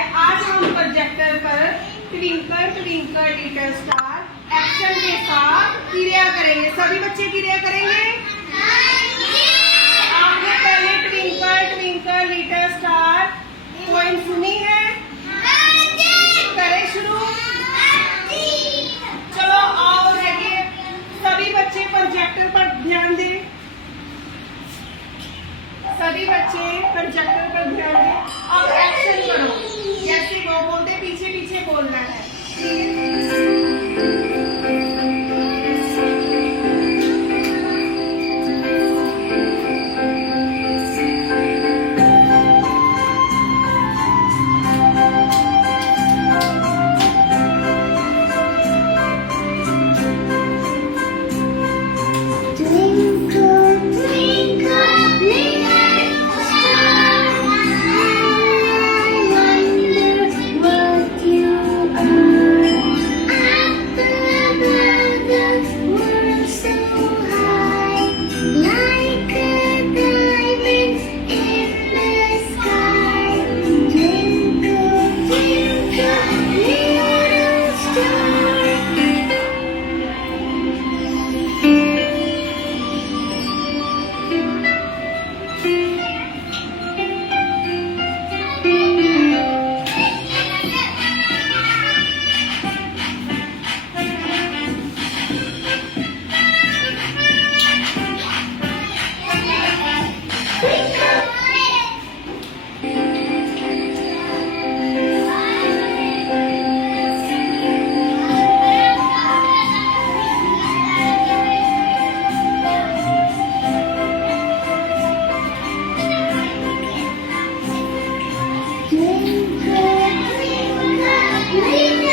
है आज हम प्रोजेक्टर पर twinkle twinkle little star action के साथ क्रिया करेंगे। सभी बच्चे क्रिया करेंगे। आपने पहले twinkle twinkle little star poem सुनी है? करें शुरू। चलो आओ लगे, सभी बच्चे प्रोजेक्टर पर ध्यान दें। सभी बच्चे प्रोजेक्टर पर ध्यान दें। अब एक्शन करो, जैसे वो बोलते पीछे पीछे बोलना है। Twinkle, twinkle, little